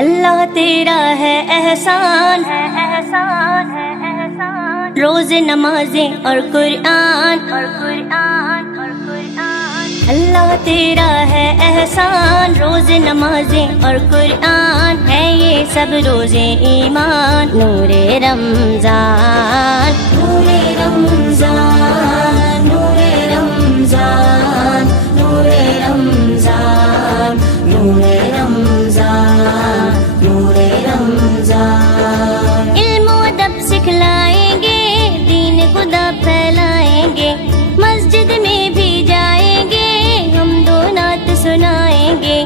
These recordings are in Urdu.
اللہ تیرا ہے احسان، روز نمازیں اور قرآن، اللہ تیرا ہے احسان، روز نمازیں اور قرآن، ہے یہ سب روز ایمان، نور رمضان، نور رمضان، نور رمضان، نور رمضان، نور رمضان، نور رمضان۔ علم و ادب سکھلائیں گے، دین خدا پھیلائیں گے، مسجد میں بھی جائیں گے، حمد و نعت سنائیں گے۔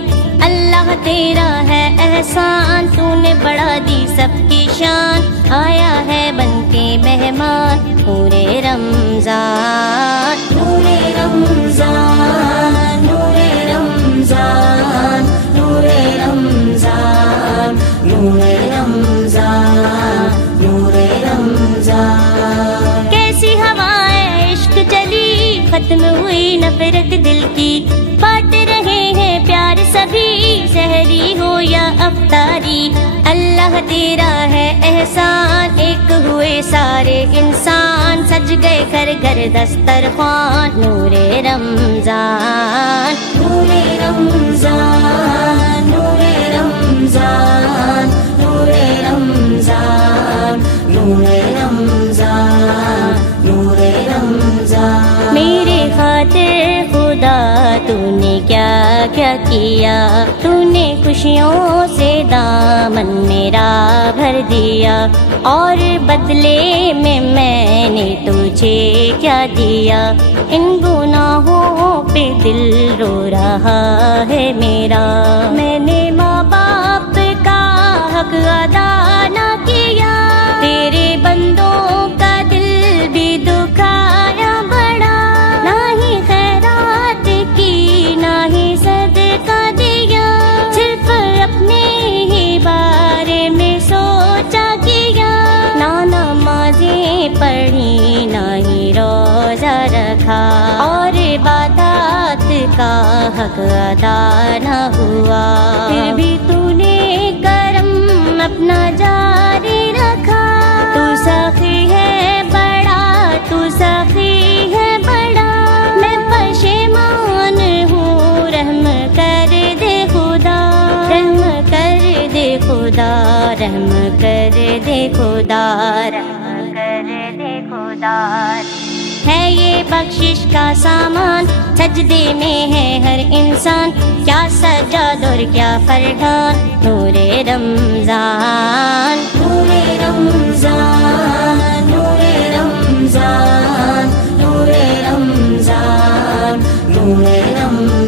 اللہ تیرا ہے احسان، تو نے بڑھا دی سب کی شان، آیا ہے بن کے مہمان، نور رمضان، نور رمضان، نور رمضان، نور رمضان، نور رمضان، نور رمضان۔ کیسی ہوائیں عشق چلی، ختم ہوئی نفرت دل کی، بانٹ رہے ہیں پیار سبھی، سحری ہو یا افطاری، اللہ تیرا ہے احسان، ایک ہوئے سارے انسان، سج گئے گھر گھر دسترخوان، نور رمضان، نور رمضان، نور رمضان، نور رمضان، نور رمضان، نور رمضان۔ میرے خاطر خدا تو نے کیا کیا کیا، تو نے خوشیوں سے دامن میرا بھر دیا، اور بدلے میں نے تجھے کیا دیا، ان گناہوں پہ دل رو رہا ہے میرا، میں نے ماں باپ کا حق ادا نہ کیا، تیرے بندوں کا دل بھی دکھایا بڑا، نہ ہی خیرات کی نہ ہی صدقہ دیا، صرف اپنے ہی بارے میں سوچا کیا، نہ نمازیں پڑھی نہ ہی روزہ رکھا، اور عبادات کا حق ادا نہ ہوا، پھر بھی تو نے کرم اپنا جاری رکھا، تو سخی ہے بڑا، تو سخی ہے بڑا، میں پشیمان ہوں، رحم کر دے خدا، رحم کر دے خدا، رحم کر دے خدا، رحم کر دے خدا۔ ہے یہ بخشش کا سامان، سجدے میں ہے ہر انسان، کیا سجاد اور کیا فرحان، نور رمضان، نور رمضان، نور رمضان، نور رمضان، نور رمضان۔